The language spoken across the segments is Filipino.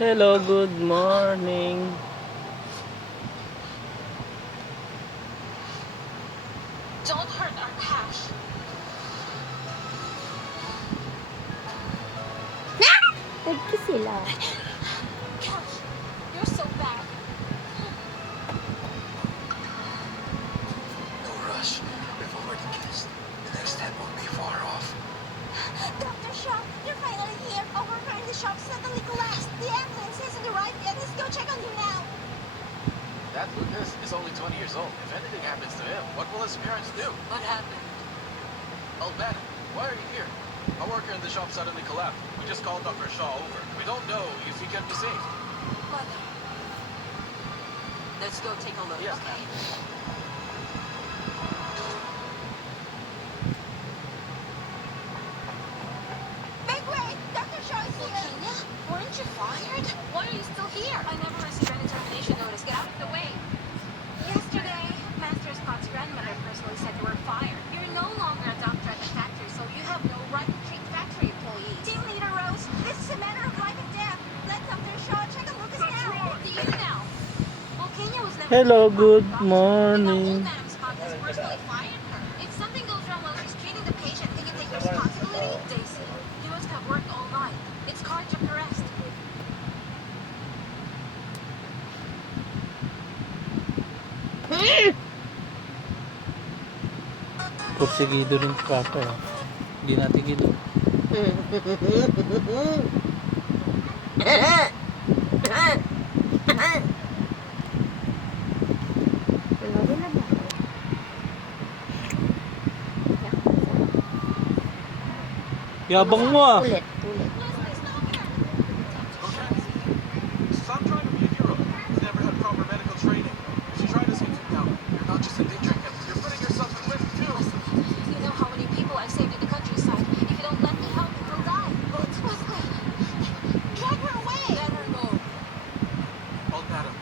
Hello, good morning. Don't hurt our cash. Nagkiss sila. Cash, you're so bad. No rush. We've already kissed. The next step won't be far off. Dr. Shaw, you're finally here. A worker in the shop suddenly collapsed. The ambulance isn't arrived yet. Let's go check on him now. That Lucas is only 20 years old. If anything happens to him, what will his parents do? What happened? Oh, Ben, why are you here? A worker in the shop suddenly collapsed. We just called Dr. Shaw over. We don't know if he can be saved. Mother. Let's go take a look, Yes, okay? Make way! Dr. Shaw is here! Virginia, weren't you fired? Why are you still here? I never received any termination notice. Get out of the way. Yesterday, Master Scott's grandmother personally said you were fired. You're no longer a doctor at the factory, so you have no right to treat factory employees. Team Leader Rose, this is a matter of life and death. Let Dr. Shaw check on Lucas now. Do you now? Volcania was never Hello, fired, good Doctor. morning. You know, old Madam Scott has personally fired her. If something goes wrong while she's treating the patient, they can take responsibility. Daisy, you must have worked all night. It's cardiac arrest. Porsigido rin si Papa. Hindi natigil. Wala na ba? Yabang mo ah. Ulit, ulit. Stop trying to be a hero. You've never had proper medical training. You should try this YouTube now. You're not just endangering him. You're putting yourself at risk too. You know how many people I've saved in the countryside. If you don't let me help, you'll die. But drag her away. Let her go. Oh, madam.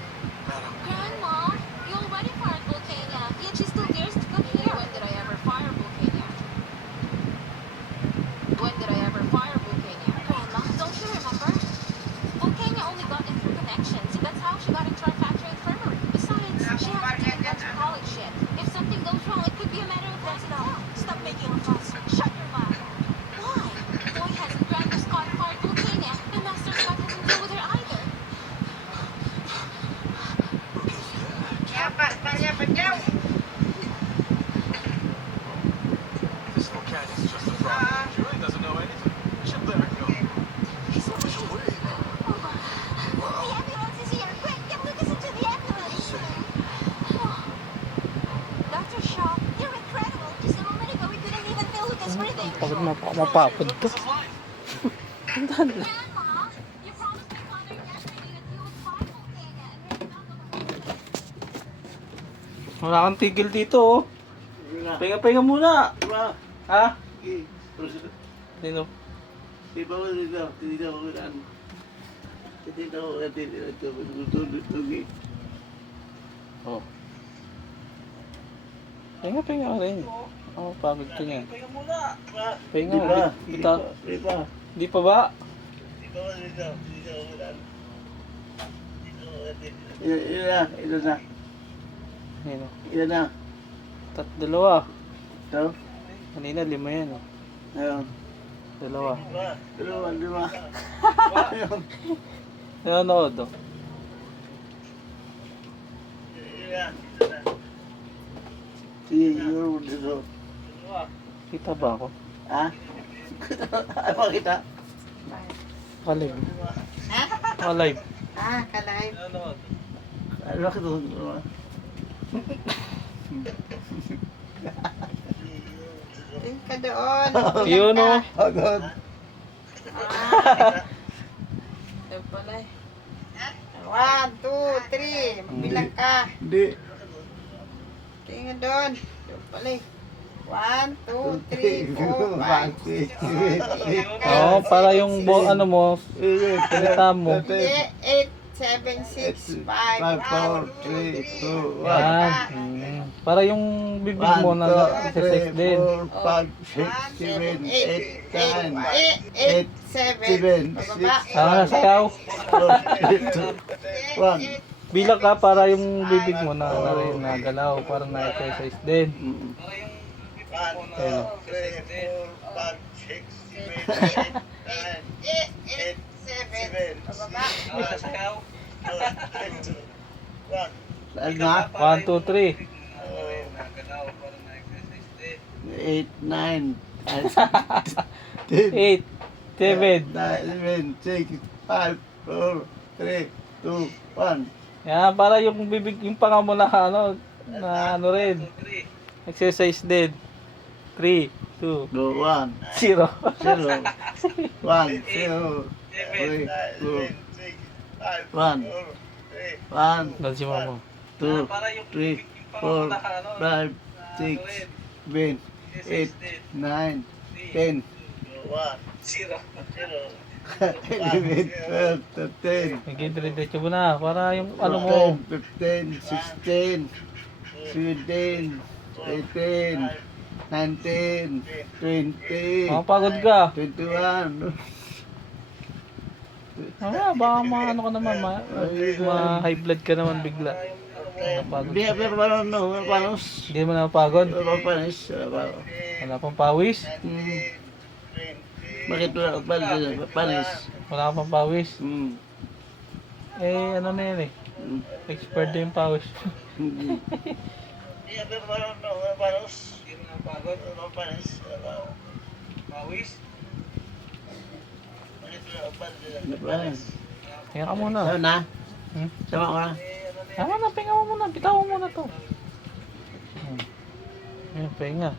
Madam. Grandma, you already fired Volcania, yet she still dares to come here. When did I ever fire Volcania? When did I ever fire Volcania? Grandma, don't you remember? Volcania only got in through connections. That's how she got into our factory infirmary. Besides, she hasn't even gone to college yet. If something goes wrong, it could be a matter of months now. Stop making a fuss. Shut your mouth. Why? Why hasn't Grandma Scott fired Volcania? And Master Scott hasn't dealt with her either. This Volcanic is just a fraud. She really doesn't know anything. We should let her go. He's not away. The ambulance is here. Quick, get Lucas into the ambulance. Dr. Shaw, you're incredible. Just a moment ago, we couldn't even feel Lucas breathing. Pagod mapapod to. Grandma, you promised my father yesterday that you would find Volcania and bring him out of the hospital. Wala kang tigil dito oh. Pahinga-pahinga muna. Ha? Sino? Oh. Pahinga-pahinga ka rin. Oh, pagod ka niyan. Pahinga mo. Di pa ba? Sino? Dalawa. Kanina 5 yan oh. Dalawa. Nanonood oh. Kita ba ako? Kalive. Kalive. Kalive. Nanonood. Tingin ka doon. Yun oh. Doon pala eh. 1, 2, 3. Magbilang ka. Hindi. Tingin doon. Doon pala eh. 1, 2, 3, 4, 5, 6, 7, 8. Oo, para yung ano mo, salita mo. Hindi. 8, 7, 6, 5, 4, 3, 2, 1. Yan. Para yung bibig mo na exercise din. 4, 5, 6, 7, 8, 9, 8, 7. Pababa. Sayaw. 1. Bilang ka para yung bibig mo na rin nagalaw, para na exercise din. Ayun. 7. Pababa. Saan na? 1, 2, 3. 8, 9, 10, 8, 7. 9, 7, 6, 5, 4, 3, 2, 1. Yan, para yung bibig, yung panga mo na ano rin. Exercise din. 3, 2, 2, 1. 0. 0, 1, 0, 3, 2, 1, 1, Dahil si mama. 2, 3, 4, 5, 6, 7, 8, 9, 10, 11, 12, 13, Naging diretso mo na, para yung ano mo. 15, 16, 17, 18, 19, 20, Makapagod ka. 21. Baka ano ka naman, ma-high blood ka naman bigla. Napagod Hindi, ka. panos. Hindi mo na napagod? Panis. Wala pang pawis? Bakit wala panis? Wala pang pawis? Hmm. Ano na yan Expert din yung pawis. Hindi. Panis. Kaya ka muna. Sama na? Hmm? Sama ko na? Tama na, pinga mo muna. Bitaw mo muna to. Ayan, pinga.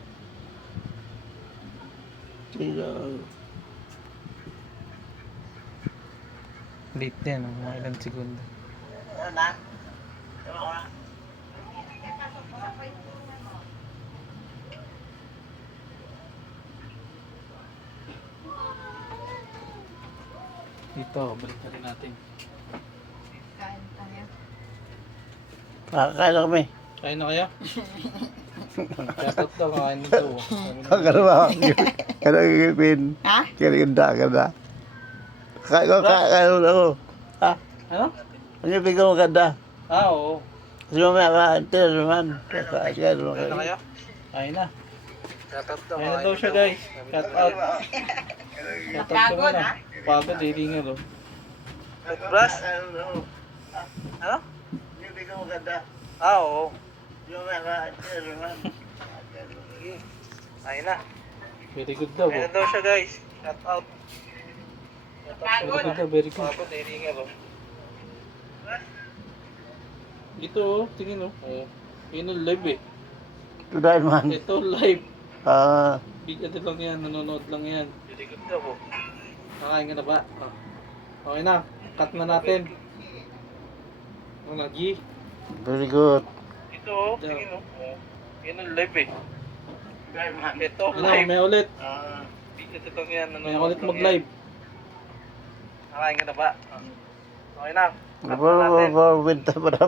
Sige. Late din, mga ilang segundo. Sama na? Sama ko na? Dito, balik na rin natin. Kain tayo. Kakain na kami. Kain na kaya? Shoutout daw, kakain nito. Kakain ba? Kakain pin. Ha? Kakain ka. Kakain ako. Ha? Ano? Ano yung bigyan mo ganda? Oo. Kasi mamaya ka, naman. Kakain ka naman. Kain na kaya? Kain na. Kain na daw siya guys. Shout out. Shout out ko Napagod, muna. ha? Pagod, hiringal oh. Brush? Ano? Yung bigyan mo ganda. Oo. Kasi mamaya ka, naman. Kain na. Very good daw. Kain na daw siya guys. Shout out. Very good daw, very good. Pagod, hiringal oh. Dito oh, tingin oh. Yun ang live eh. Tudahin man. Ito live. Ah, Bigyan lang yan, nanonood lang yan. Very good daw oh. Kakain ka na ba? Oh. Okay na, cut na natin. Ano, G? very good. Ito oh, tingin oh. Yun ang live eh. Ito, Ano, live. May ulit. Ah, Bigyan lang yan, nanonood may ulit mag-live. Kakain ka na ba? Okay na, cut na natin. winter pa na